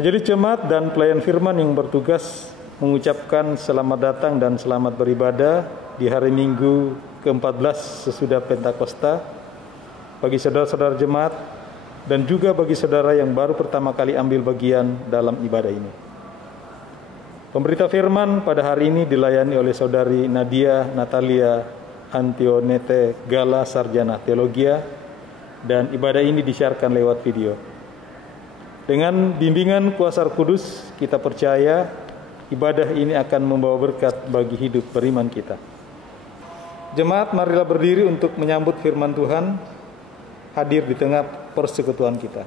Majelis Jemaat dan pelayan firman yang bertugas mengucapkan selamat datang dan selamat beribadah di hari Minggu ke-14 sesudah Pentakosta bagi saudara-saudara jemaat dan juga bagi saudara yang baru pertama kali ambil bagian dalam ibadah ini. Pemberita firman pada hari ini dilayani oleh saudari Nadia Natalia Antionete Gala, Sarjana Teologia, dan ibadah ini disiarkan lewat video. Dengan bimbingan kuasa Roh Kudus, kita percaya ibadah ini akan membawa berkat bagi hidup beriman kita. Jemaat, marilah berdiri untuk menyambut firman Tuhan hadir di tengah persekutuan kita.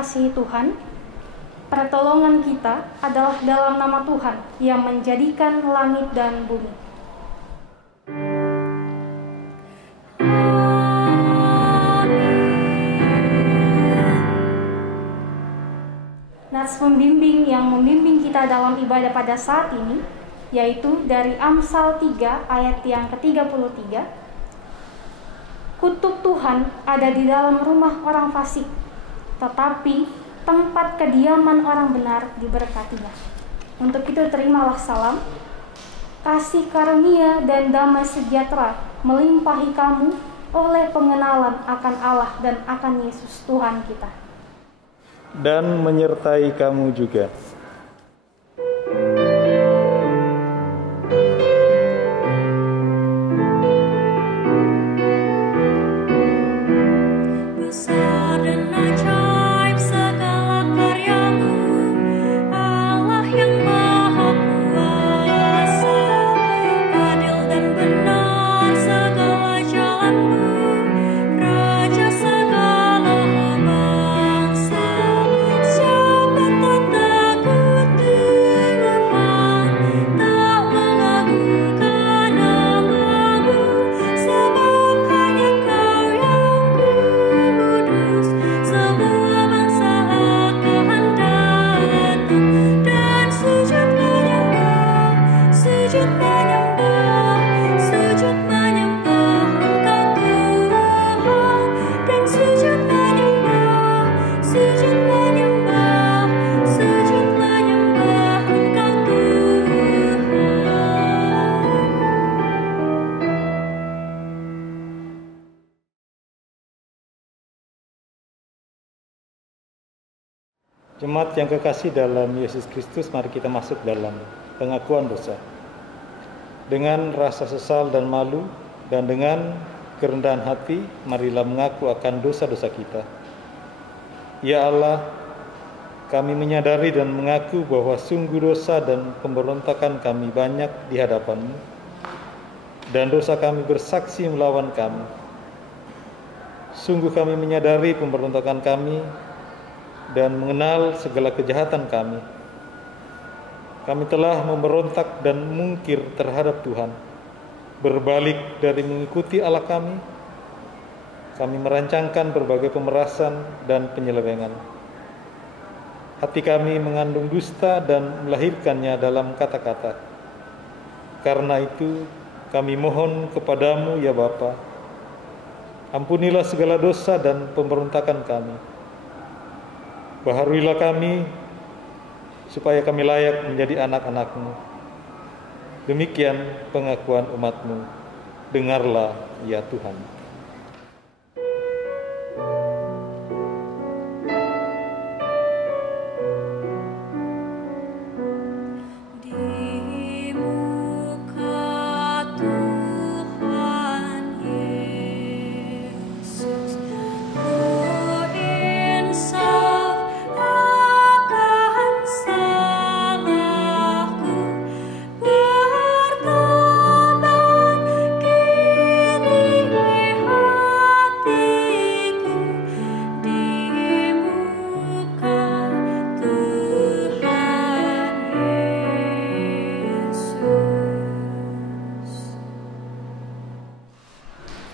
Kasih Tuhan, pertolongan kita adalah dalam nama Tuhan yang menjadikan langit dan bumi. Nats pembimbing yang membimbing kita dalam ibadah pada saat ini, yaitu dari Amsal 3 ayat yang ke-33. Kutuk Tuhan ada di dalam rumah orang fasik, tetapi tempat kediaman orang benar diberkatinya. Untuk itu terimalah salam, kasih karunia dan damai sejahtera melimpahi kamu oleh pengenalan akan Allah dan akan Yesus Tuhan kita. Dan menyertai kamu juga. Siapa tak takut Jemaat yang kekasih dalam Yesus Kristus, mari kita masuk dalam pengakuan dosa. Dengan rasa sesal dan malu dan dengan kerendahan hati, marilah mengaku akan dosa-dosa kita. Ya Allah, kami menyadari dan mengaku bahwa sungguh dosa dan pemberontakan kami banyak di hadapan-Mu, dan dosa kami bersaksi melawan kami. Sungguh kami menyadari pemberontakan kami dan mengenal segala kejahatan kami. Kami telah memberontak dan mungkir terhadap Tuhan, berbalik dari mengikuti Allah kami. Kami merancangkan berbagai pemerasan dan penyelewengan. Hati kami mengandung dusta dan melahirkannya dalam kata-kata. Karena itu, kami mohon kepadamu, ya Bapa, ampunilah segala dosa dan pemberontakan kami. Baharuilah kami, supaya kami layak menjadi anak-anak-Mu. Demikian pengakuan umat-Mu. Dengarlah, ya Tuhan.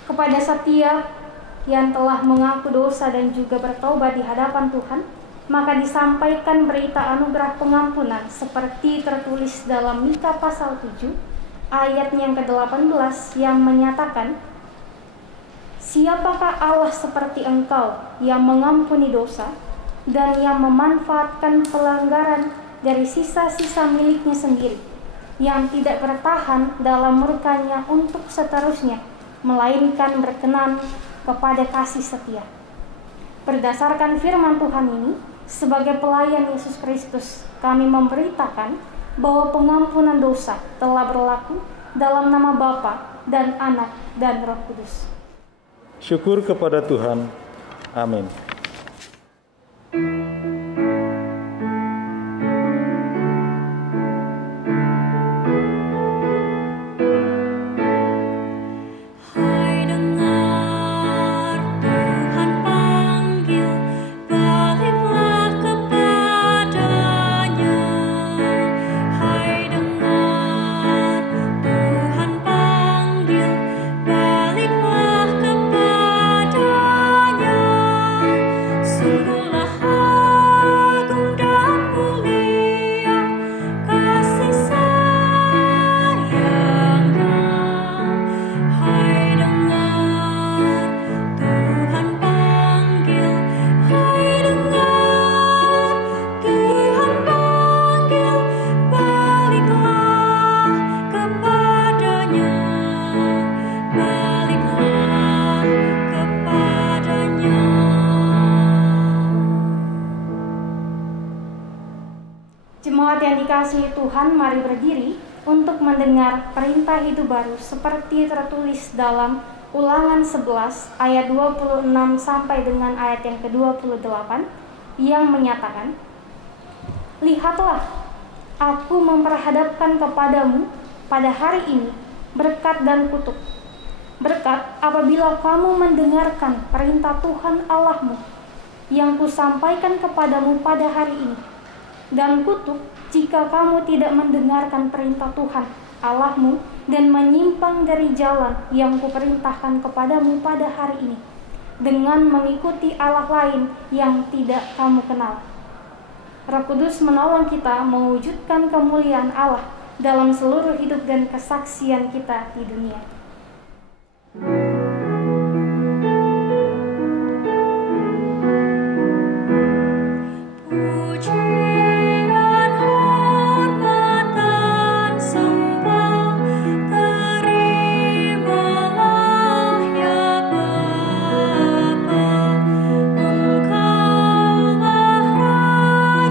Kepada setiap yang telah mengaku dosa dan juga bertobat di hadapan Tuhan, maka disampaikan berita anugerah pengampunan seperti tertulis dalam Mika pasal 7 ayat yang ke-18 yang menyatakan, "Siapakah Allah seperti engkau yang mengampuni dosa dan yang memanfaatkan pelanggaran dari sisa-sisa miliknya sendiri, yang tidak bertahan dalam murkanya untuk seterusnya, melainkan berkenan kepada kasih setia." Berdasarkan firman Tuhan ini, sebagai pelayan Yesus Kristus, kami memberitakan bahwa pengampunan dosa telah berlaku dalam nama Bapa dan Anak dan Roh Kudus. Syukur kepada Tuhan. Amin. Jemaat yang dikasihi Tuhan, mari berdiri untuk mendengar perintah hidup baru seperti tertulis dalam Ulangan 11 ayat 26 sampai dengan ayat yang ke-28 yang menyatakan, "Lihatlah, aku memperhadapkan kepadamu pada hari ini berkat dan kutuk. Berkat apabila kamu mendengarkan perintah Tuhan Allahmu yang kusampaikan kepadamu pada hari ini, dan kutuk jika kamu tidak mendengarkan perintah Tuhan Allahmu dan menyimpang dari jalan yang kuperintahkan kepadamu pada hari ini, dengan mengikuti Allah lain yang tidak kamu kenal." Roh Kudus menolong kita mewujudkan kemuliaan Allah dalam seluruh hidup dan kesaksian kita di dunia. Engkaulah Raja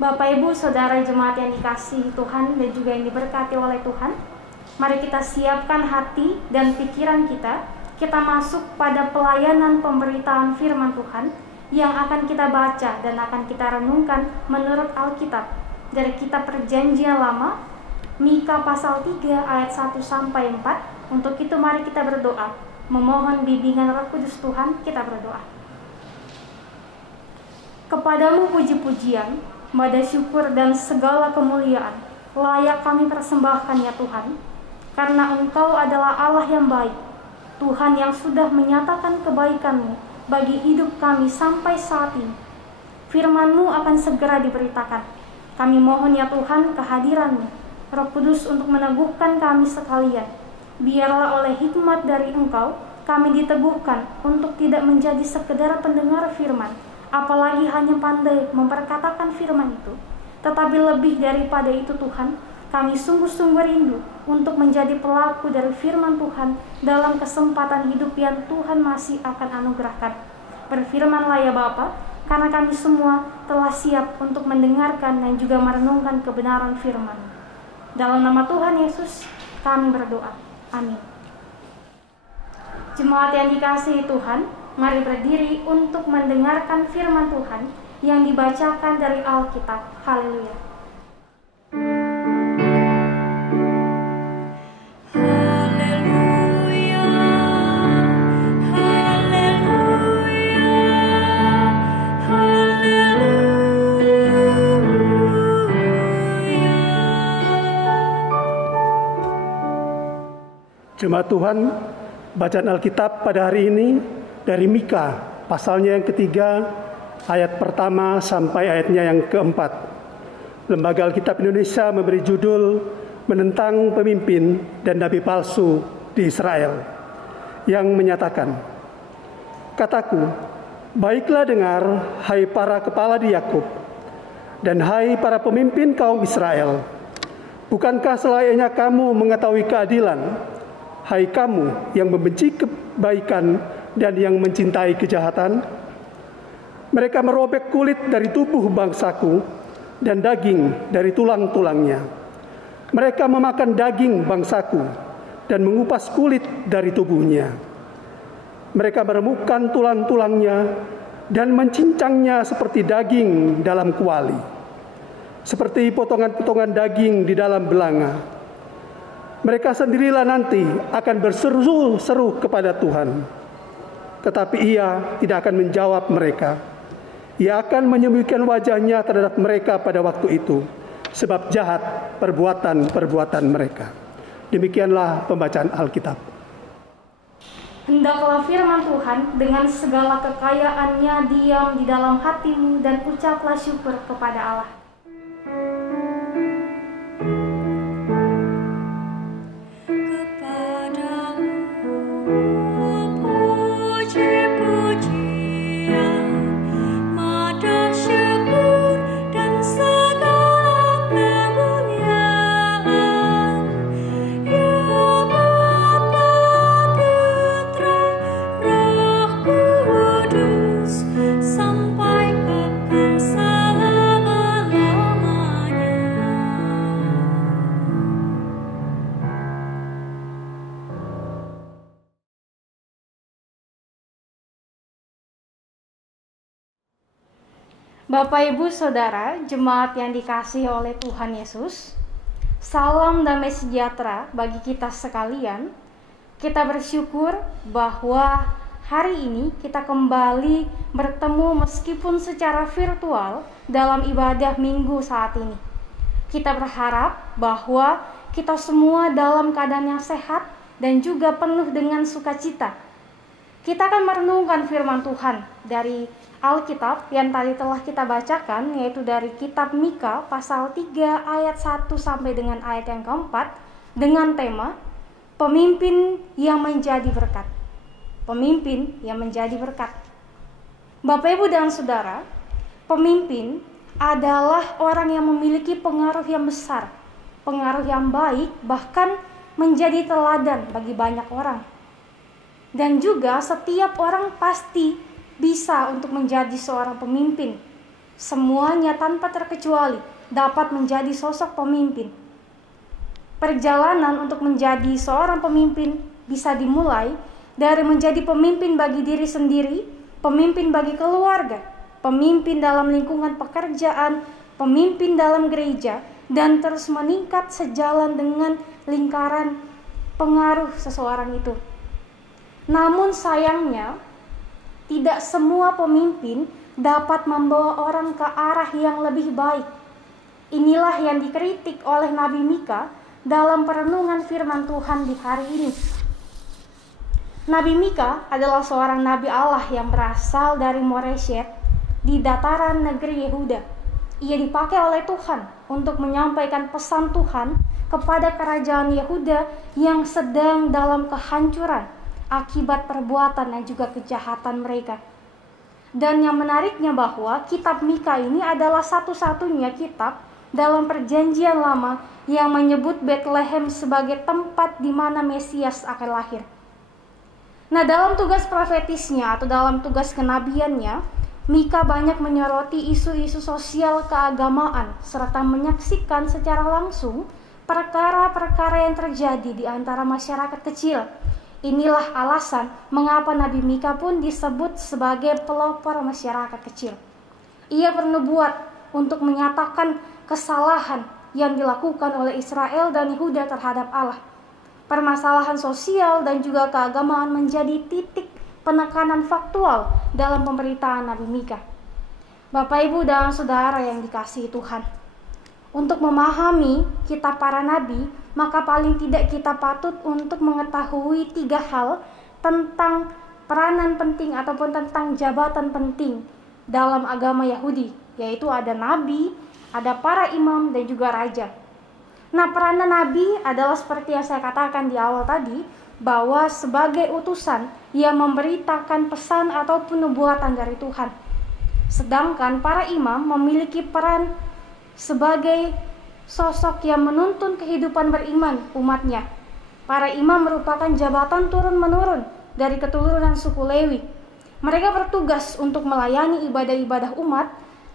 Bapak, Ibu, Saudara jemaat yang dikasihi Tuhan dan juga yang diberkati oleh Tuhan, mari kita siapkan hati dan pikiran kita. Kita masuk pada pelayanan pemberitaan firman Tuhan yang akan kita baca dan akan kita renungkan menurut Alkitab dari kitab Perjanjian Lama, Mika pasal 3 ayat 1-4. Untuk itu mari kita berdoa, memohon bimbingan Roh Kudus Tuhan. Kita berdoa. Kepadamu puji-pujian, pada syukur dan segala kemuliaan layak kami persembahkan ya Tuhan, karena Engkau adalah Allah yang baik, Tuhan yang sudah menyatakan kebaikan-Mu bagi hidup kami sampai saat ini. Firman-Mu akan segera diberitakan. Kami mohon ya Tuhan kehadiran-Mu, Roh Kudus, untuk meneguhkan kami sekalian. Biarlah oleh hikmat dari Engkau kami diteguhkan untuk tidak menjadi sekedar pendengar firman, apalagi hanya pandai memperkatakan firman itu, tetapi lebih daripada itu Tuhan, kami sungguh-sungguh rindu untuk menjadi pelaku dari firman Tuhan dalam kesempatan hidup yang Tuhan masih akan anugerahkan. Berfirmanlah ya Bapa, karena kami semua telah siap untuk mendengarkan dan juga merenungkan kebenaran firman. Dalam nama Tuhan Yesus kami berdoa. Amin. Jemaat yang dikasihi Tuhan, mari berdiri untuk mendengarkan firman Tuhan yang dibacakan dari Alkitab. Haleluya. Jemaat Tuhan, bacaan Alkitab pada hari ini dari Mika, pasalnya yang ketiga, ayat pertama sampai ayatnya yang keempat. Lembaga Alkitab Indonesia memberi judul menentang pemimpin dan nabi palsu di Israel, yang menyatakan, "Kataku, baiklah dengar, hai para kepala di Yakub, dan hai para pemimpin kaum Israel. Bukankah selayaknya kamu mengetahui keadilan, hai kamu yang membenci kebaikan dan yang mencintai kejahatan? Mereka merobek kulit dari tubuh bangsaku dan daging dari tulang-tulangnya. Mereka memakan daging bangsaku dan mengupas kulit dari tubuhnya. Mereka meremukkan tulang-tulangnya dan mencincangnya seperti daging dalam kuali, seperti potongan-potongan daging di dalam belanga. Mereka sendirilah nanti akan berseru-seru kepada Tuhan, tetapi Ia tidak akan menjawab mereka. Ia akan menyembunyikan wajahnya terhadap mereka pada waktu itu, sebab jahat perbuatan-perbuatan mereka." Demikianlah pembacaan Alkitab. Hendaklah firman Tuhan dengan segala kekayaannya diam di dalam hatimu, dan ucaplah syukur kepada Allah. Bapak, Ibu, Saudara, jemaat yang dikasihi oleh Tuhan Yesus, salam damai sejahtera bagi kita sekalian. Kita bersyukur bahwa hari ini kita kembali bertemu meskipun secara virtual dalam ibadah minggu saat ini. Kita berharap bahwa kita semua dalam keadaan yang sehat dan juga penuh dengan sukacita. Kita akan merenungkan firman Tuhan dari Alkitab yang tadi telah kita bacakan, yaitu dari kitab Mika pasal 3 ayat 1 sampai dengan ayat yang keempat, dengan tema pemimpin yang menjadi berkat. Pemimpin yang menjadi berkat. Bapak, Ibu, dan Saudara, pemimpin adalah orang yang memiliki pengaruh yang besar, pengaruh yang baik, bahkan menjadi teladan bagi banyak orang. Dan juga setiap orang pasti bisa untuk menjadi seorang pemimpin. Semuanya tanpa terkecuali dapat menjadi sosok pemimpin. Perjalanan untuk menjadi seorang pemimpin bisa dimulai dari menjadi pemimpin bagi diri sendiri, pemimpin bagi keluarga, pemimpin dalam lingkungan pekerjaan, pemimpin dalam gereja, dan terus meningkat sejalan dengan lingkaran pengaruh seseorang itu. Namun sayangnya, tidak semua pemimpin dapat membawa orang ke arah yang lebih baik. Inilah yang dikritik oleh Nabi Mika dalam perenungan firman Tuhan di hari ini. Nabi Mika adalah seorang nabi Allah yang berasal dari Moreshet di dataran negeri Yehuda. Ia dipakai oleh Tuhan untuk menyampaikan pesan Tuhan kepada kerajaan Yehuda yang sedang dalam kehancuran akibat perbuatan dan juga kejahatan mereka. Dan yang menariknya bahwa kitab Mika ini adalah satu-satunya kitab dalam perjanjian lama yang menyebut Bethlehem sebagai tempat di mana Mesias akan lahir. Nah, dalam tugas profetisnya atau dalam tugas kenabiannya, Mika banyak menyoroti isu-isu sosial keagamaan serta menyaksikan secara langsung perkara-perkara yang terjadi di antara masyarakat kecil. Inilah alasan mengapa Nabi Mika pun disebut sebagai pelopor masyarakat kecil. Ia bernubuat untuk menyatakan kesalahan yang dilakukan oleh Israel dan Yehuda terhadap Allah. Permasalahan sosial dan juga keagamaan menjadi titik penekanan faktual dalam pemberitaan Nabi Mika. Bapak, Ibu, dan Saudara yang dikasihi Tuhan, untuk memahami kitab para nabi, maka paling tidak kita patut untuk mengetahui 3 hal tentang peranan penting ataupun tentang jabatan penting dalam agama Yahudi, yaitu ada nabi, ada para imam, dan juga raja. Nah, peranan nabi adalah seperti yang saya katakan di awal tadi, bahwa sebagai utusan yang memberitakan pesan ataupun nubuatan dari Tuhan. Sedangkan para imam memiliki peran sebagai sosok yang menuntun kehidupan beriman umatnya. Para imam merupakan jabatan turun-menurun dari keturunan suku Lewi. Mereka bertugas untuk melayani ibadah-ibadah umat,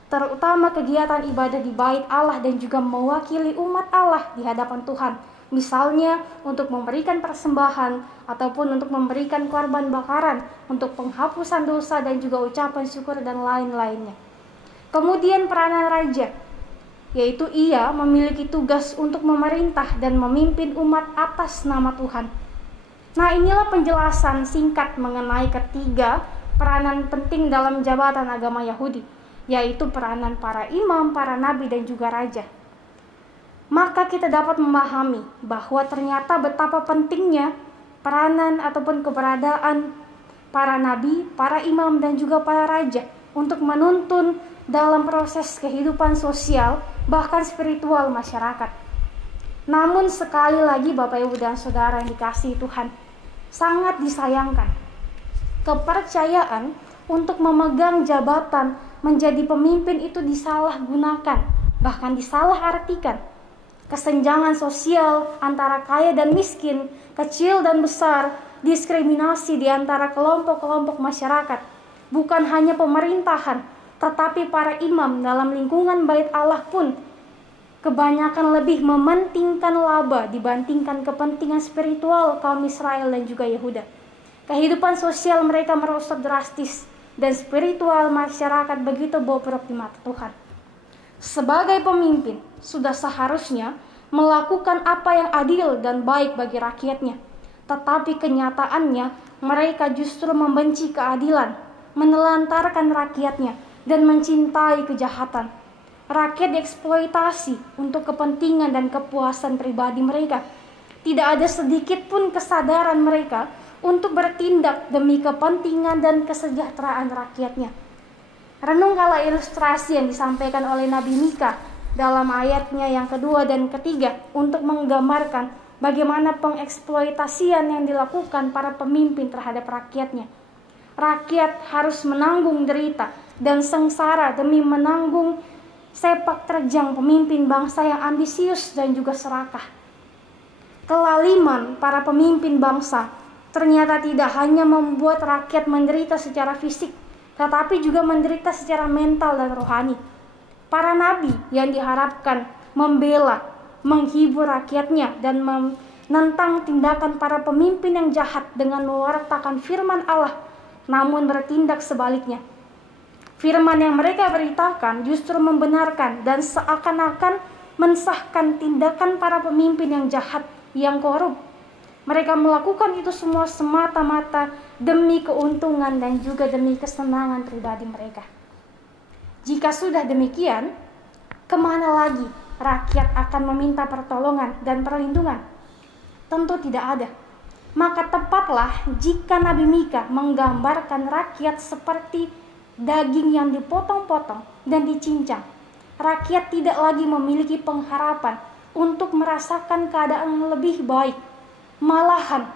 terutama kegiatan ibadah di bait Allah dan juga mewakili umat Allah di hadapan Tuhan. Misalnya untuk memberikan persembahan ataupun untuk memberikan korban bakaran untuk penghapusan dosa dan juga ucapan syukur dan lain-lainnya. Kemudian peranan raja, yaitu ia memiliki tugas untuk memerintah dan memimpin umat atas nama Tuhan. Nah, inilah penjelasan singkat mengenai ketiga peranan penting dalam jabatan agama Yahudi, yaitu peranan para imam, para nabi, dan juga raja. Maka kita dapat memahami bahwa ternyata betapa pentingnya peranan ataupun keberadaan para nabi, para imam, dan juga para raja untuk menuntun dalam proses kehidupan sosial bahkan spiritual masyarakat. Namun sekali lagi Bapak, Ibu, dan Saudara yang dikasihi Tuhan, sangat disayangkan kepercayaan untuk memegang jabatan menjadi pemimpin itu disalahgunakan, bahkan disalahartikan. Kesenjangan sosial antara kaya dan miskin, kecil dan besar, diskriminasi di antara kelompok-kelompok masyarakat, bukan hanya pemerintahan, tetapi para imam dalam lingkungan bait Allah pun kebanyakan lebih mementingkan laba dibandingkan kepentingan spiritual kaum Israel dan juga Yehuda. Kehidupan sosial mereka merosot drastis dan spiritual masyarakat begitu bobrok di mata Tuhan. Sebagai pemimpin, sudah seharusnya melakukan apa yang adil dan baik bagi rakyatnya. Tetapi kenyataannya mereka justru membenci keadilan, menelantarkan rakyatnya, dan mencintai kejahatan. Rakyat dieksploitasi untuk kepentingan dan kepuasan pribadi mereka. Tidak ada sedikit pun kesadaran mereka untuk bertindak demi kepentingan dan kesejahteraan rakyatnya. Renungkanlah ilustrasi yang disampaikan oleh Nabi Mika dalam ayatnya yang kedua dan ketiga untuk menggambarkan bagaimana pengeksploitasian yang dilakukan para pemimpin terhadap rakyatnya. Rakyat harus menanggung derita dan sengsara demi menanggung sepak terjang pemimpin bangsa yang ambisius dan juga serakah. Kelaliman para pemimpin bangsa ternyata tidak hanya membuat rakyat menderita secara fisik, tetapi juga menderita secara mental dan rohani. Para nabi yang diharapkan membela, menghibur rakyatnya dan menentang tindakan para pemimpin yang jahat dengan mewartakan firman Allah, namun bertindak sebaliknya. Firman yang mereka beritakan justru membenarkan dan seakan-akan mensahkan tindakan para pemimpin yang jahat, yang korup. Mereka melakukan itu semua semata-mata demi keuntungan dan juga demi kesenangan pribadi mereka. Jika sudah demikian, kemana lagi rakyat akan meminta pertolongan dan perlindungan? Tentu tidak ada. Maka tepatlah jika Nabi Mika menggambarkan rakyat seperti daging yang dipotong-potong dan dicincang. Rakyat tidak lagi memiliki pengharapan untuk merasakan keadaan yang lebih baik. Malahan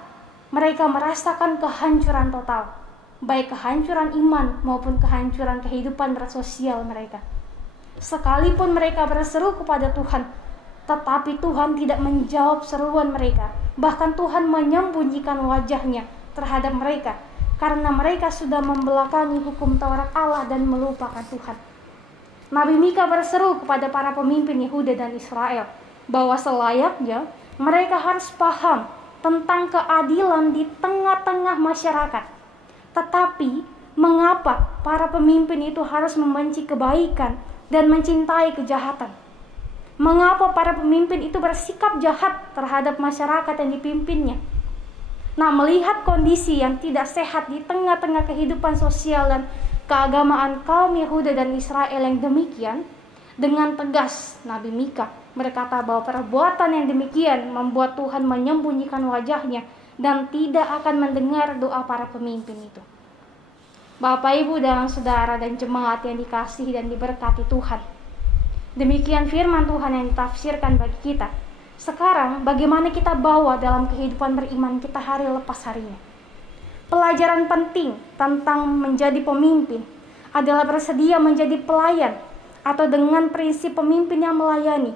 mereka merasakan kehancuran total, baik kehancuran iman maupun kehancuran kehidupan bersosial mereka. Sekalipun mereka berseru kepada Tuhan, tetapi Tuhan tidak menjawab seruan mereka. Bahkan Tuhan menyembunyikan wajahnya terhadap mereka, karena mereka sudah membelakangi hukum Taurat Allah dan melupakan Tuhan. Nabi Mika berseru kepada para pemimpin Yehuda dan Israel bahwa selayaknya mereka harus paham tentang keadilan di tengah-tengah masyarakat. Tetapi mengapa para pemimpin itu harus membenci kebaikan dan mencintai kejahatan? Mengapa para pemimpin itu bersikap jahat terhadap masyarakat yang dipimpinnya? Nah, melihat kondisi yang tidak sehat di tengah-tengah kehidupan sosial dan keagamaan kaum Yehuda dan Israel yang demikian, dengan tegas Nabi Mika berkata bahwa perbuatan yang demikian membuat Tuhan menyembunyikan wajahnya dan tidak akan mendengar doa para pemimpin itu. Bapak, Ibu, dan saudara dan jemaat yang dikasihi dan diberkati Tuhan, demikian firman Tuhan yang ditafsirkan bagi kita. Sekarang bagaimana kita bawa dalam kehidupan beriman kita hari lepas harinya? Pelajaran penting tentang menjadi pemimpin adalah bersedia menjadi pelayan atau dengan prinsip pemimpin yang melayani.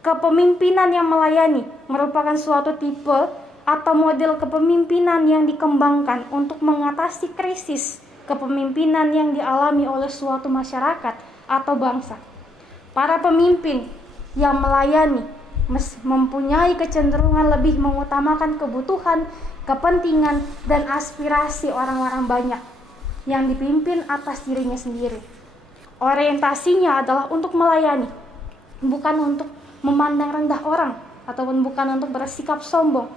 Kepemimpinan yang melayani merupakan suatu tipe atau model kepemimpinan yang dikembangkan untuk mengatasi krisis kepemimpinan yang dialami oleh suatu masyarakat atau bangsa. Para pemimpin yang melayani mempunyai kecenderungan lebih mengutamakan kebutuhan, kepentingan, dan aspirasi orang-orang banyak yang dipimpin atas dirinya sendiri. Orientasinya adalah untuk melayani, bukan untuk memandang rendah orang, ataupun bukan untuk bersikap sombong.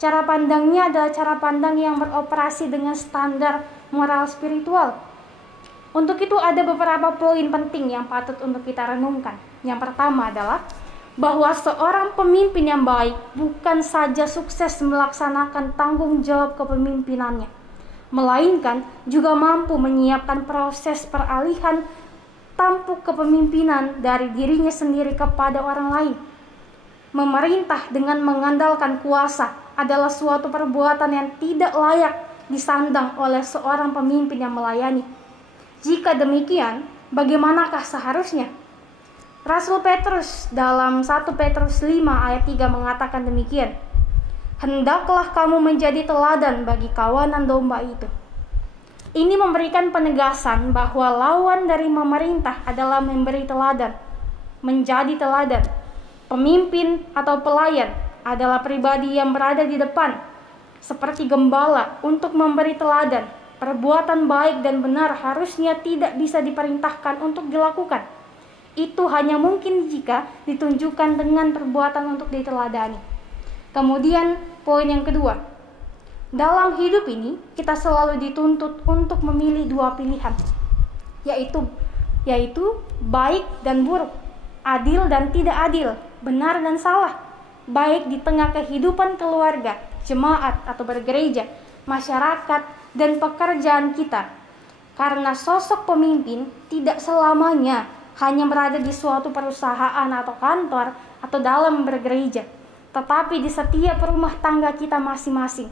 Cara pandangnya adalah cara pandang yang beroperasi dengan standar moral spiritual. Untuk itu ada beberapa poin penting yang patut untuk kita renungkan. Yang pertama adalah bahwa seorang pemimpin yang baik bukan saja sukses melaksanakan tanggung jawab kepemimpinannya, melainkan juga mampu menyiapkan proses peralihan tampuk kepemimpinan dari dirinya sendiri kepada orang lain. Memerintah dengan mengandalkan kuasa adalah suatu perbuatan yang tidak layak disandang oleh seorang pemimpin yang melayani. Jika demikian, bagaimanakah seharusnya? Rasul Petrus dalam 1 Petrus 5 ayat 3 mengatakan demikian. Hendaklah kamu menjadi teladan bagi kawanan domba itu. Ini memberikan penegasan bahwa lawan dari memerintah adalah memberi teladan, menjadi teladan. Pemimpin atau pelayan adalah pribadi yang berada di depan, seperti gembala untuk memberi teladan. Perbuatan baik dan benar harusnya tidak bisa diperintahkan untuk dilakukan. Itu hanya mungkin jika ditunjukkan dengan perbuatan untuk diteladani. Kemudian poin yang kedua, dalam hidup ini kita selalu dituntut untuk memilih dua pilihan, yaitu baik dan buruk, adil dan tidak adil, benar dan salah, baik di tengah kehidupan keluarga, jemaat atau bergereja, masyarakat, dan pekerjaan kita. Karena sosok pemimpin tidak selamanya hanya berada di suatu perusahaan atau kantor atau dalam bergereja, tetapi di setiap rumah tangga kita masing-masing.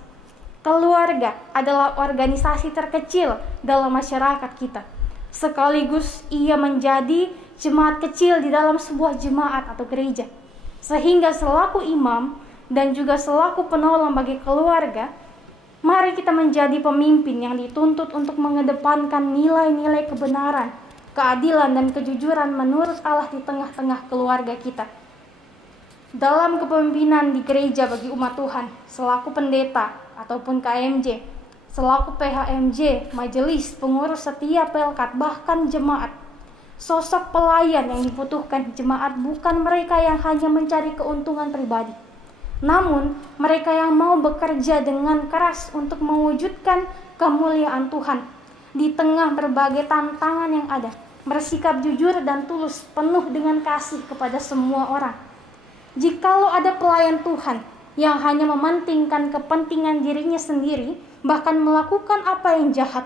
Keluarga adalah organisasi terkecil dalam masyarakat kita. Sekaligus ia menjadi jemaat kecil di dalam sebuah jemaat atau gereja. Sehingga selaku imam dan juga selaku penolong bagi keluarga, mari kita menjadi pemimpin yang dituntut untuk mengedepankan nilai-nilai kebenaran, keadilan dan kejujuran menurut Allah di tengah-tengah keluarga kita. Dalam kepemimpinan di gereja bagi umat Tuhan, selaku pendeta ataupun KMJ, selaku PHMJ, majelis, pengurus setiap pelkat, bahkan jemaat, sosok pelayan yang dibutuhkan jemaat bukan mereka yang hanya mencari keuntungan pribadi, namun mereka yang mau bekerja dengan keras untuk mewujudkan kemuliaan Tuhan di tengah berbagai tantangan yang ada, bersikap jujur dan tulus, penuh dengan kasih kepada semua orang. Jikalau ada pelayan Tuhan yang hanya mementingkan kepentingan dirinya sendiri, bahkan melakukan apa yang jahat,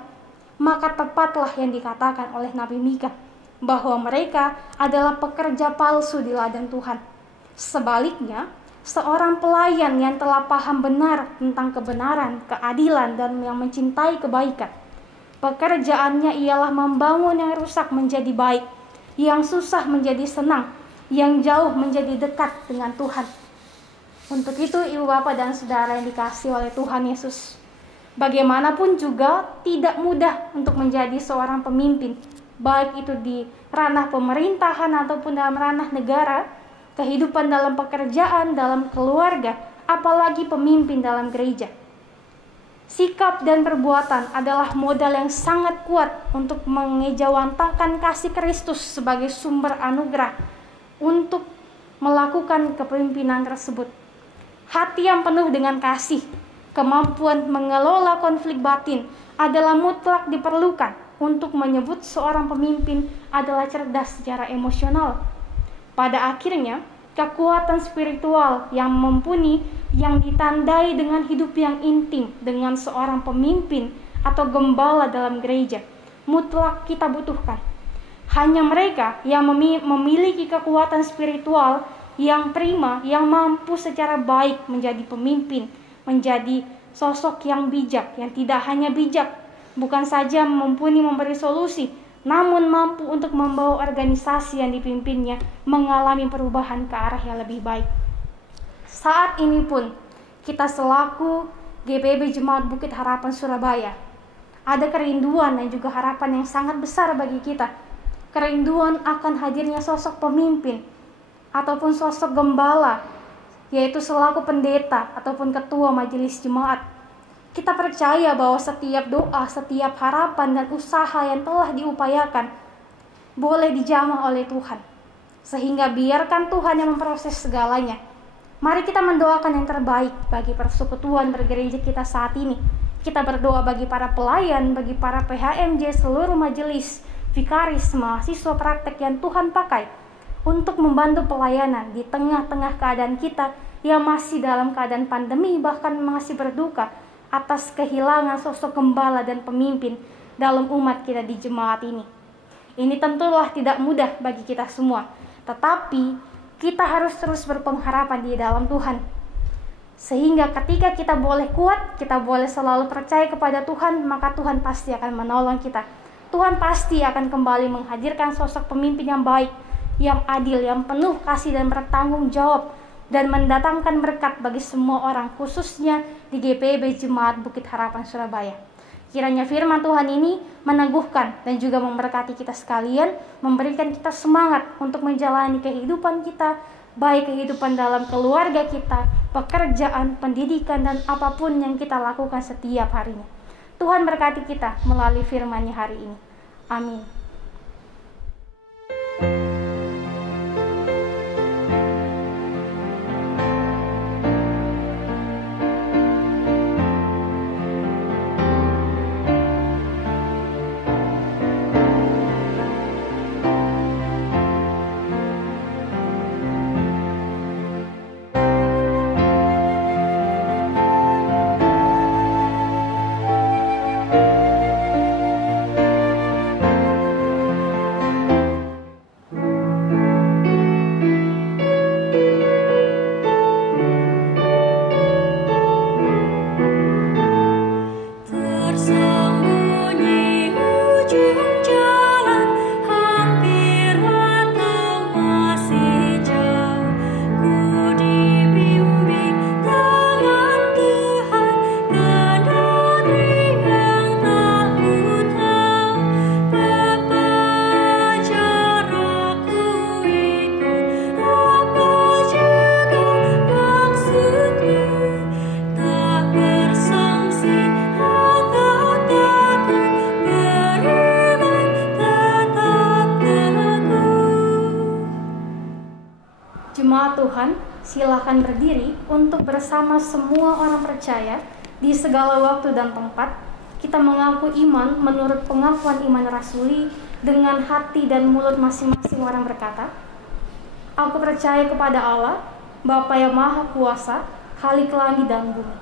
maka tepatlah yang dikatakan oleh Nabi Mika, bahwa mereka adalah pekerja palsu di ladang Tuhan. Sebaliknya, seorang pelayan yang telah paham benar tentang kebenaran, keadilan, dan yang mencintai kebaikan, pekerjaannya ialah membangun yang rusak menjadi baik, yang susah menjadi senang, yang jauh menjadi dekat dengan Tuhan. Untuk itu, ibu bapak dan saudara yang dikasihi oleh Tuhan Yesus, bagaimanapun juga tidak mudah untuk menjadi seorang pemimpin, baik itu di ranah pemerintahan ataupun dalam ranah negara, kehidupan dalam pekerjaan, dalam keluarga, apalagi pemimpin dalam gereja. Sikap dan perbuatan adalah modal yang sangat kuat untuk mengejawantahkan kasih Kristus sebagai sumber anugerah untuk melakukan kepemimpinan tersebut. Hati yang penuh dengan kasih, kemampuan mengelola konflik batin adalah mutlak diperlukan untuk menyebut seorang pemimpin adalah cerdas secara emosional. Pada akhirnya, kekuatan spiritual yang mumpuni yang ditandai dengan hidup yang intim dengan seorang pemimpin atau gembala dalam gereja mutlak kita butuhkan. Hanya mereka yang memiliki kekuatan spiritual yang prima, yang mampu secara baik menjadi pemimpin, menjadi sosok yang bijak, yang tidak hanya bijak, bukan saja mumpuni memberi solusi, namun mampu untuk membawa organisasi yang dipimpinnya mengalami perubahan ke arah yang lebih baik. Saat ini pun, kita selaku GPB Jemaat Bukit Harapan Surabaya, ada kerinduan dan juga harapan yang sangat besar bagi kita. Kerinduan akan hadirnya sosok pemimpin ataupun sosok gembala, yaitu selaku pendeta ataupun ketua majelis jemaat. Kita percaya bahwa setiap doa, setiap harapan dan usaha yang telah diupayakan boleh dijamah oleh Tuhan, sehingga biarkan Tuhan yang memproses segalanya. Mari kita mendoakan yang terbaik bagi persekutuan bergereja kita saat ini. Kita berdoa bagi para pelayan, bagi para PHMJ, seluruh majelis, vikaris, mahasiswa praktek yang Tuhan pakai untuk membantu pelayanan di tengah-tengah keadaan kita yang masih dalam keadaan pandemi, bahkan masih berduka atas kehilangan sosok gembala dan pemimpin dalam umat kita di jemaat ini. Ini tentulah tidak mudah bagi kita semua, tetapi kita harus terus berpengharapan di dalam Tuhan, sehingga ketika kita boleh kuat, kita boleh selalu percaya kepada Tuhan, maka Tuhan pasti akan menolong kita. Tuhan pasti akan kembali menghadirkan sosok pemimpin yang baik, yang adil, yang penuh kasih dan bertanggung jawab, dan mendatangkan berkat bagi semua orang, khususnya di GPB Jemaat Bukit Harapan Surabaya. Kiranya firman Tuhan ini meneguhkan dan juga memberkati kita sekalian, memberikan kita semangat untuk menjalani kehidupan kita, baik kehidupan dalam keluarga kita, pekerjaan, pendidikan, dan apapun yang kita lakukan setiap harinya. Tuhan berkati kita melalui firman-Nya hari ini. Amin. bahkan berdiri untuk bersama semua orang percaya di segala waktu dan tempat. Kita mengaku iman menurut pengakuan iman rasuli dengan hati dan mulut masing-masing orang berkata, "Aku percaya kepada Allah, Bapa yang Maha Kuasa, Khalik langit dan bumi,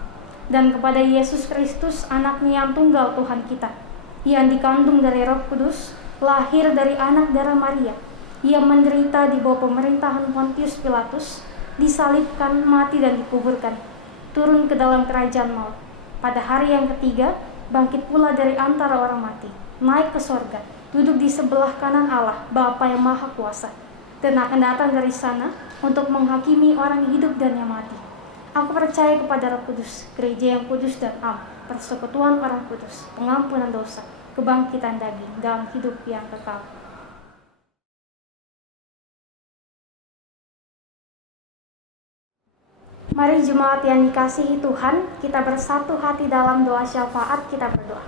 dan kepada Yesus Kristus, Anaknya yang tunggal Tuhan kita, yang dikandung dari Roh Kudus, lahir dari anak darah Maria, yang menderita di bawah pemerintahan Pontius Pilatus, disalibkan, mati dan dikuburkan, turun ke dalam kerajaan maut. Pada hari yang ketiga, bangkit pula dari antara orang mati, naik ke sorga, duduk di sebelah kanan Allah, Bapa yang Maha Kuasa, dan akan datang dari sana untuk menghakimi orang hidup dan yang mati. Aku percaya kepada Roh Kudus, gereja yang kudus dan am, persekutuan orang kudus, pengampunan dosa, kebangkitan daging, dalam hidup yang kekal." Mari jemaat yang dikasihi Tuhan, kita bersatu hati dalam doa syafaat. Kita berdoa.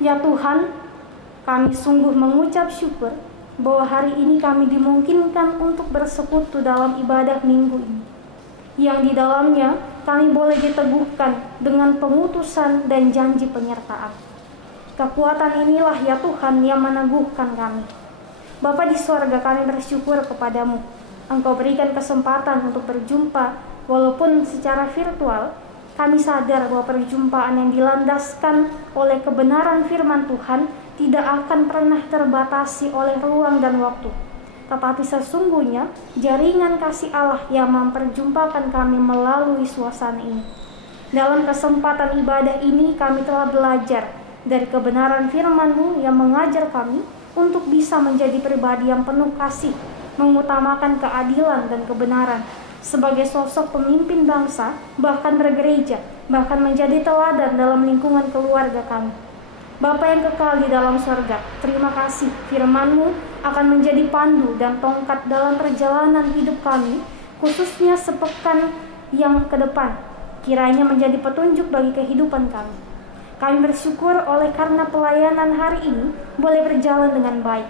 Ya Tuhan, kami sungguh mengucap syukur bahwa hari ini kami dimungkinkan untuk bersekutu dalam ibadah minggu ini, yang di dalamnya kami boleh diteguhkan dengan pengutusan dan janji penyertaan. Kekuatan inilah ya Tuhan yang meneguhkan kami. Bapa di sorga, kami bersyukur kepadamu. Engkau berikan kesempatan untuk berjumpa walaupun secara virtual. Kami sadar bahwa perjumpaan yang dilandaskan oleh kebenaran firman Tuhan tidak akan pernah terbatasi oleh ruang dan waktu. Tetapi sesungguhnya jaringan kasih Allah yang memperjumpakan kami melalui suasana ini. Dalam kesempatan ibadah ini kami telah belajar dari kebenaran firman-Mu yang mengajar kami untuk bisa menjadi pribadi yang penuh kasih, mengutamakan keadilan dan kebenaran sebagai sosok pemimpin bangsa, bahkan bergereja, bahkan menjadi teladan dalam lingkungan keluarga kami. Bapa yang kekal di dalam surga, terima kasih firman-Mu akan menjadi pandu dan tongkat dalam perjalanan hidup kami, khususnya sepekan yang ke depan. Kiranya menjadi petunjuk bagi kehidupan kami. Kami bersyukur oleh karena pelayanan hari ini boleh berjalan dengan baik.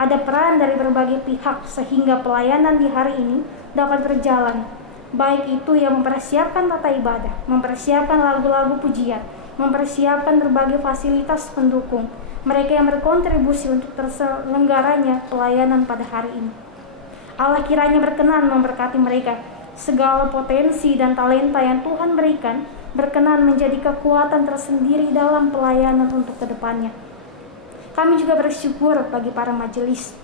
Ada peran dari berbagai pihak sehingga pelayanan di hari ini dapat berjalan. Baik itu yang mempersiapkan tata ibadah, mempersiapkan lagu-lagu pujian, mempersiapkan berbagai fasilitas pendukung, mereka yang berkontribusi untuk terselenggaranya pelayanan pada hari ini. Allah kiranya berkenan memberkati mereka. Segala potensi dan talenta yang Tuhan berikan berkenan menjadi kekuatan tersendiri dalam pelayanan untuk kedepannya. Kami juga bersyukur bagi para majelis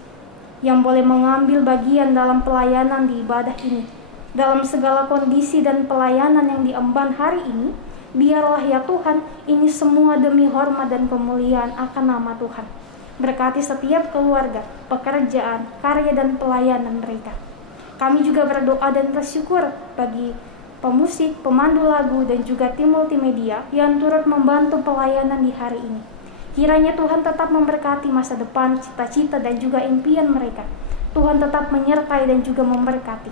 yang boleh mengambil bagian dalam pelayanan di ibadah ini. Dalam segala kondisi dan pelayanan yang diemban hari ini, biarlah ya Tuhan, ini semua demi hormat dan kemuliaan akan nama Tuhan. Berkati setiap keluarga, pekerjaan, karya dan pelayanan mereka. Kami juga berdoa dan bersyukur bagi pemusik, pemandu lagu, dan juga tim multimedia yang turut membantu pelayanan di hari ini. Kiranya Tuhan tetap memberkati masa depan, cita-cita dan juga impian mereka. Tuhan tetap menyertai dan juga memberkati.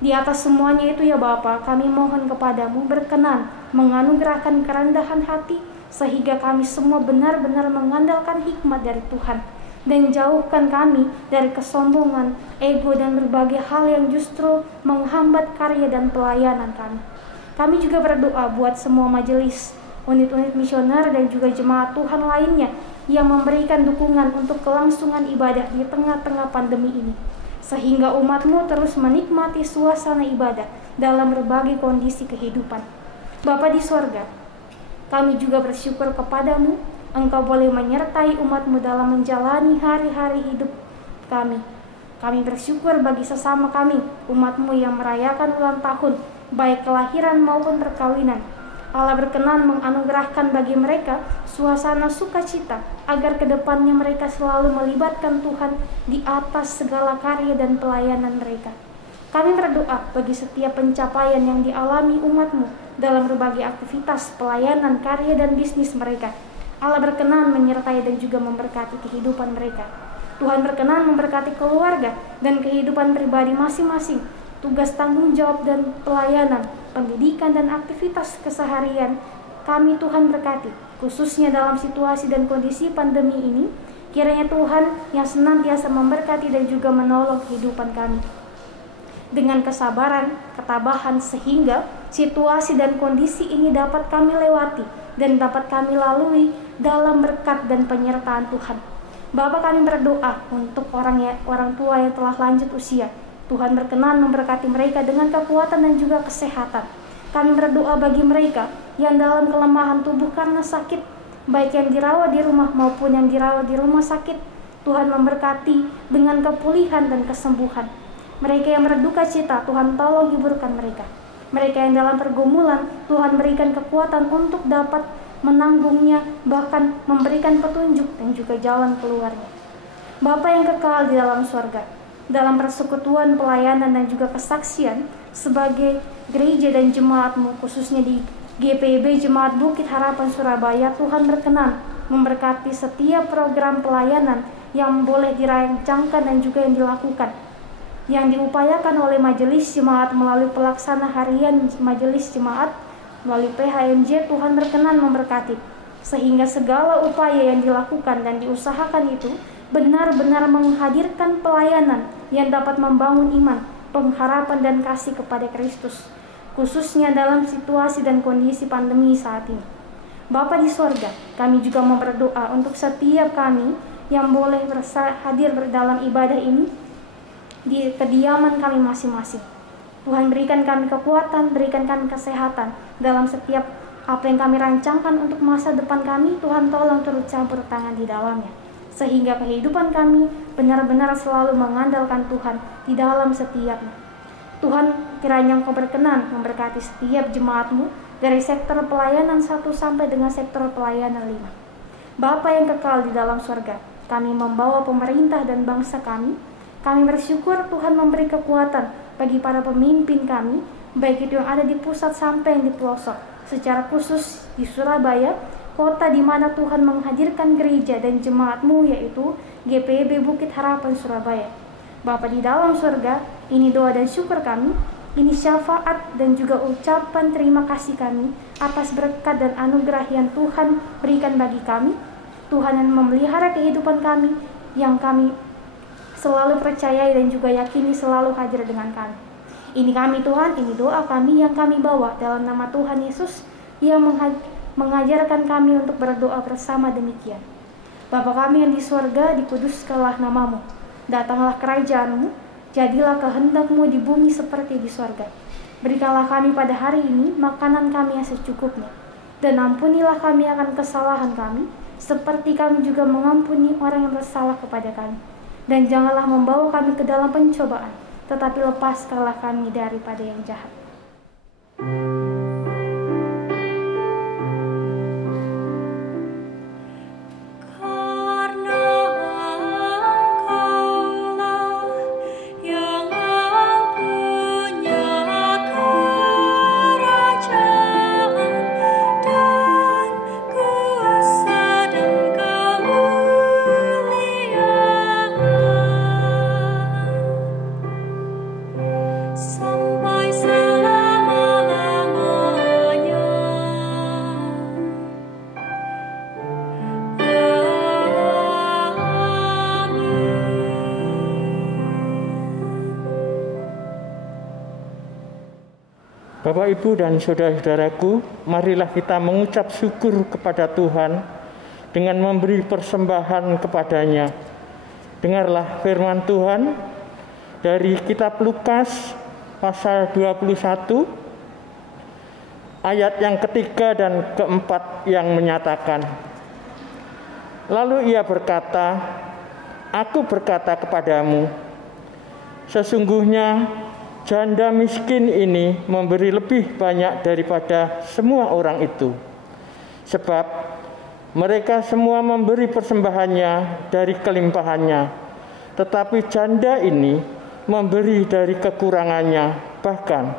Di atas semuanya itu ya Bapa, kami mohon kepadamu berkenan menganugerahkan kerendahan hati sehingga kami semua benar-benar mengandalkan hikmat dari Tuhan dan jauhkan kami dari kesombongan, ego dan berbagai hal yang justru menghambat karya dan pelayanan kami. Kami juga berdoa buat semua majelis, unit-unit misioner dan juga jemaat Tuhan lainnya yang memberikan dukungan untuk kelangsungan ibadah di tengah-tengah pandemi ini, sehingga umat-Mu terus menikmati suasana ibadah dalam berbagai kondisi kehidupan. Bapa di sorga, kami juga bersyukur kepadamu, Engkau boleh menyertai umat-Mu dalam menjalani hari-hari hidup kami. Kami bersyukur bagi sesama kami, umat-Mu yang merayakan ulang tahun, baik kelahiran maupun perkawinan. Allah berkenan menganugerahkan bagi mereka suasana sukacita agar kedepannya mereka selalu melibatkan Tuhan di atas segala karya dan pelayanan mereka. Kami berdoa bagi setiap pencapaian yang dialami umat-Mu dalam berbagai aktivitas, pelayanan, karya dan bisnis mereka. Allah berkenan menyertai dan juga memberkati kehidupan mereka. Tuhan berkenan memberkati keluarga dan kehidupan pribadi masing-masing, tugas tanggung jawab dan pelayanan, pendidikan dan aktivitas keseharian kami Tuhan berkati, khususnya dalam situasi dan kondisi pandemi ini. Kiranya Tuhan yang senantiasa memberkati dan juga menolong kehidupan kami. dengan kesabaran, ketabahan, sehingga situasi dan kondisi ini dapat kami lewati dan dapat kami lalui dalam berkat dan penyertaan Tuhan. Bapa, kami berdoa untuk orang tua yang telah lanjut usia. Tuhan berkenan memberkati mereka dengan kekuatan dan juga kesehatan. Kami berdoa bagi mereka yang dalam kelemahan tubuh karena sakit, baik yang dirawat di rumah maupun yang dirawat di rumah sakit. Tuhan memberkati dengan kepulihan dan kesembuhan. Mereka yang berduka cita, Tuhan tolong hiburkan mereka. Mereka yang dalam pergumulan, Tuhan berikan kekuatan untuk dapat menanggungnya, bahkan memberikan petunjuk dan juga jalan keluarnya. Bapa yang kekal di dalam surga, dalam persekutuan, pelayanan, dan juga kesaksian sebagai gereja dan jemaat-Mu, khususnya di GPIB Jemaat Bukit Harapan Surabaya, Tuhan berkenan memberkati setiap program pelayanan yang boleh dirancangkan dan juga yang dilakukan, yang diupayakan oleh majelis jemaat melalui pelaksana harian majelis jemaat melalui PHMJ. Tuhan berkenan memberkati sehingga segala upaya yang dilakukan dan diusahakan itu benar-benar menghadirkan pelayanan yang dapat membangun iman, pengharapan, dan kasih kepada Kristus, khususnya dalam situasi dan kondisi pandemi saat ini. Bapa di sorga, kami juga berdoa untuk setiap kami yang boleh hadir dalam ibadah ini di kediaman kami masing-masing. Tuhan berikan kami kekuatan, berikan kami kesehatan dalam setiap apa yang kami rancangkan untuk masa depan kami. Tuhan tolong turut campur tangan di dalamnya, sehingga kehidupan kami benar-benar selalu mengandalkan Tuhan di dalam setiapnya. Tuhan, kiranya Engkau berkenan memberkati setiap jemaat-Mu dari sektor pelayanan 1 sampai dengan sektor pelayanan 5. Bapa yang kekal di dalam surga, kami membawa pemerintah dan bangsa kami. Kami bersyukur Tuhan memberi kekuatan bagi para pemimpin kami, baik itu yang ada di pusat sampai yang di pelosok, secara khusus di Surabaya, kota di mana Tuhan menghadirkan gereja dan jemaat-Mu, yaitu GPIB Bukit Harapan Surabaya. Bapa di dalam surga, ini doa dan syukur kami, ini syafaat dan juga ucapan terima kasih kami atas berkat dan anugerah yang Tuhan berikan bagi kami. Tuhan yang memelihara kehidupan kami, yang kami selalu percayai dan juga yakini selalu hadir dengan kami. Ini kami Tuhan, ini doa kami yang kami bawa dalam nama Tuhan Yesus yang mengajarkan kami untuk berdoa bersama demikian. Bapa kami yang di surga, dikuduskanlah nama-Mu. Datanglah kerajaan-Mu, jadilah kehendak-Mu di bumi seperti di surga. Berikanlah kami pada hari ini makanan kami yang secukupnya. Dan ampunilah kami akan kesalahan kami, seperti kami juga mengampuni orang yang bersalah kepada kami. Dan janganlah membawa kami ke dalam pencobaan, tetapi lepaskanlah kami daripada yang jahat. Bapak, Ibu, dan saudara-saudaraku, marilah kita mengucap syukur kepada Tuhan dengan memberi persembahan kepadanya. Dengarlah firman Tuhan dari kitab Lukas pasal 21 ayat yang ketiga dan keempat yang menyatakan, lalu ia berkata, aku berkata kepadamu, sesungguhnya janda miskin ini memberi lebih banyak daripada semua orang itu, sebab mereka semua memberi persembahannya dari kelimpahannya, tetapi janda ini memberi dari kekurangannya, bahkan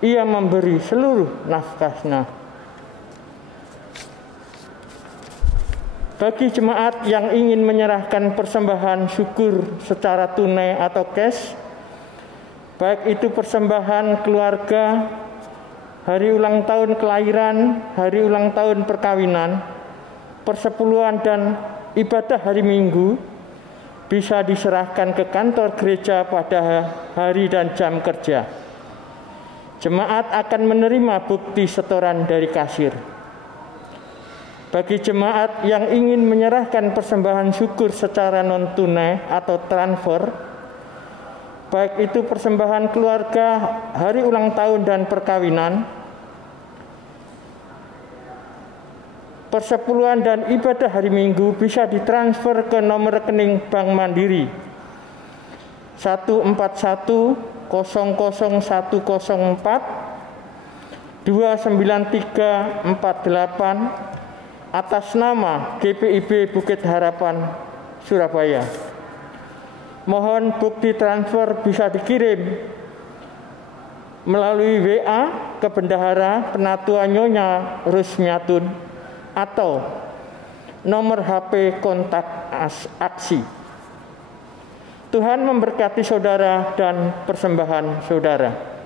ia memberi seluruh nafkahnya. Bagi jemaat yang ingin menyerahkan persembahan syukur secara tunai atau cash, baik itu persembahan keluarga, hari ulang tahun kelahiran, hari ulang tahun perkawinan, persepuluhan, dan ibadah hari Minggu, bisa diserahkan ke kantor gereja pada hari dan jam kerja. Jemaat akan menerima bukti setoran dari kasir. Bagi jemaat yang ingin menyerahkan persembahan syukur secara non-tunai atau transfer, baik itu persembahan keluarga, hari ulang tahun dan perkawinan, persepuluhan dan ibadah hari Minggu bisa ditransfer ke nomor rekening Bank Mandiri 1410104 29348 atas nama GPIB Bukit Harapan Surabaya. Mohon bukti transfer bisa dikirim melalui WA ke Bendahara Penatua Nyonya Rusmiatun atau nomor HP kontak aksi. Tuhan memberkati saudara dan persembahan saudara.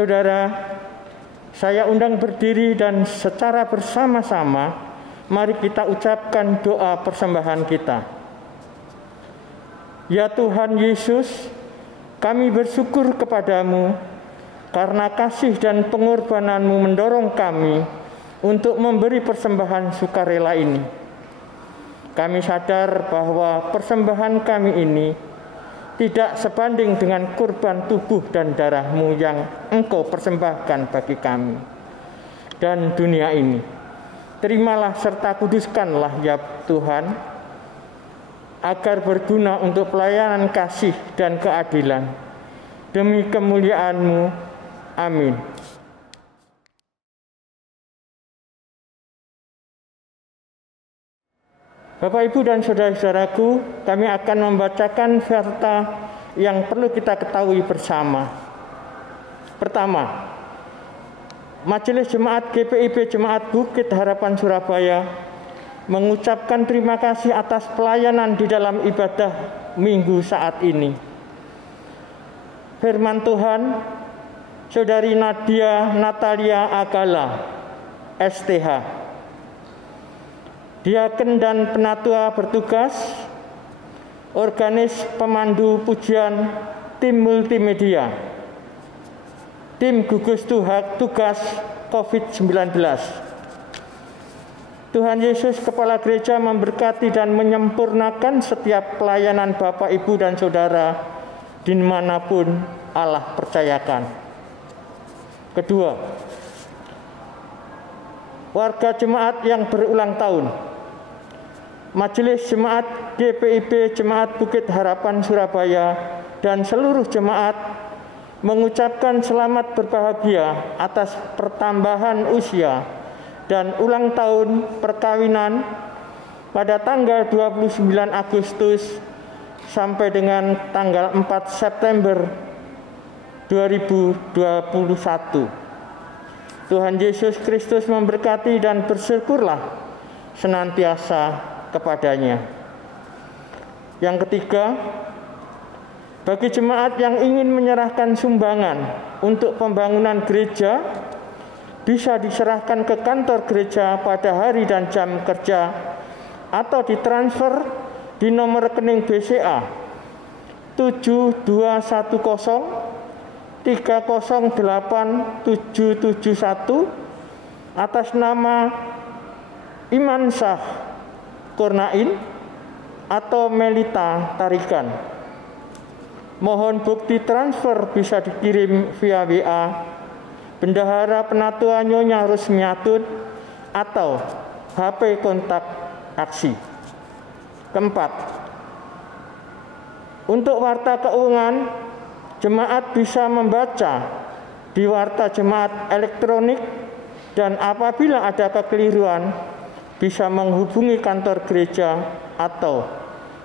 Saudara, saya undang berdiri dan secara bersama-sama mari kita ucapkan doa persembahan kita. Ya Tuhan Yesus, kami bersyukur kepadamu karena kasih dan pengorbananmu mendorong kami untuk memberi persembahan sukarela ini. Kami sadar bahwa persembahan kami ini tidak sebanding dengan kurban tubuh dan darah-Mu yang Engkau persembahkan bagi kami dan dunia ini. Terimalah serta kuduskanlah ya Tuhan, agar berguna untuk pelayanan kasih dan keadilan. Demi kemuliaan-Mu. Amin. Bapak, Ibu, dan saudara-saudaraku, kami akan membacakan fakta yang perlu kita ketahui bersama. Pertama, Majelis Jemaat GPIB Jemaat Bukit Harapan Surabaya mengucapkan terima kasih atas pelayanan di dalam ibadah Minggu saat ini. Firman Tuhan, Saudari Nadia Natalia Agala, STH, Diaken dan Penatua bertugas, Organis Pemandu Pujian, Tim Multimedia, Tim Gugus Tugas COVID-19. Tuhan Yesus Kepala Gereja memberkati dan menyempurnakan setiap pelayanan Bapak, Ibu, dan Saudara dimanapun Allah percayakan. Kedua, warga jemaat yang berulang tahun. Majelis Jemaat GPIB Jemaat Bukit Harapan Surabaya dan seluruh jemaat mengucapkan selamat berbahagia atas pertambahan usia dan ulang tahun perkawinan pada tanggal 29 Agustus sampai dengan tanggal 4 September 2021. Tuhan Yesus Kristus memberkati dan bersyukurlah senantiasa kepadanya. Yang ketiga, bagi jemaat yang ingin menyerahkan sumbangan untuk pembangunan gereja, bisa diserahkan ke kantor gereja pada hari dan jam kerja atau ditransfer di nomor rekening BCA 7210 308771 atas nama Iman Syah Kurnain atau Melita Tarikan. Mohon bukti transfer bisa dikirim via WA Bendahara Penatua Nyonya Rusmiatun atau HP kontak aksi. Keempat, untuk warta keuangan, jemaat bisa membaca di warta jemaat elektronik dan apabila ada kekeliruan bisa menghubungi kantor gereja atau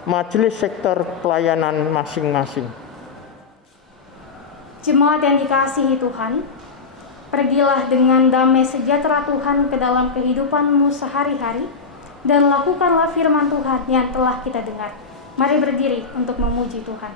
majelis sektor pelayanan masing-masing. Jemaat yang dikasihi Tuhan, pergilah dengan damai sejahtera Tuhan ke dalam kehidupanmu sehari-hari dan lakukanlah firman Tuhan yang telah kita dengar. Mari berdiri untuk memuji Tuhan.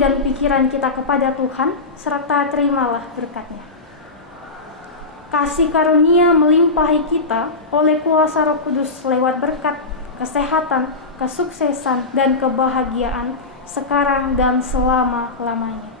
Dan pikiran kita kepada Tuhan, serta terimalah berkat-Nya. Kasih karunia melimpahi kita oleh kuasa Roh Kudus lewat berkat, kesehatan, kesuksesan, dan kebahagiaan sekarang dan selama-lamanya.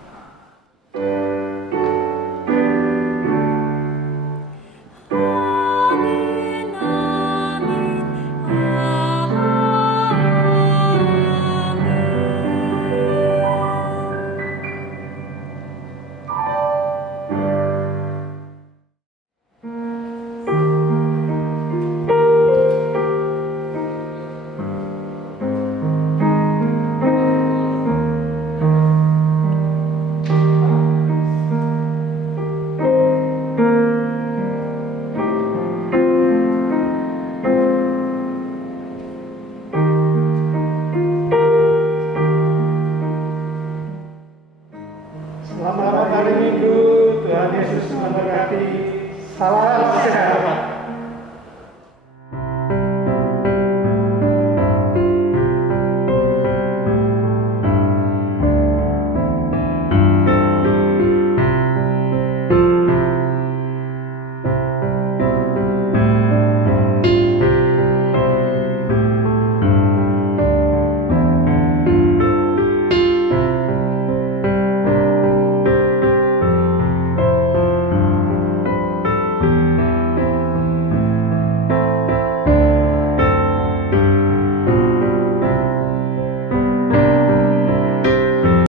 Selamat hari Minggu, Tuhan Yesus memberkati. Salam sehat.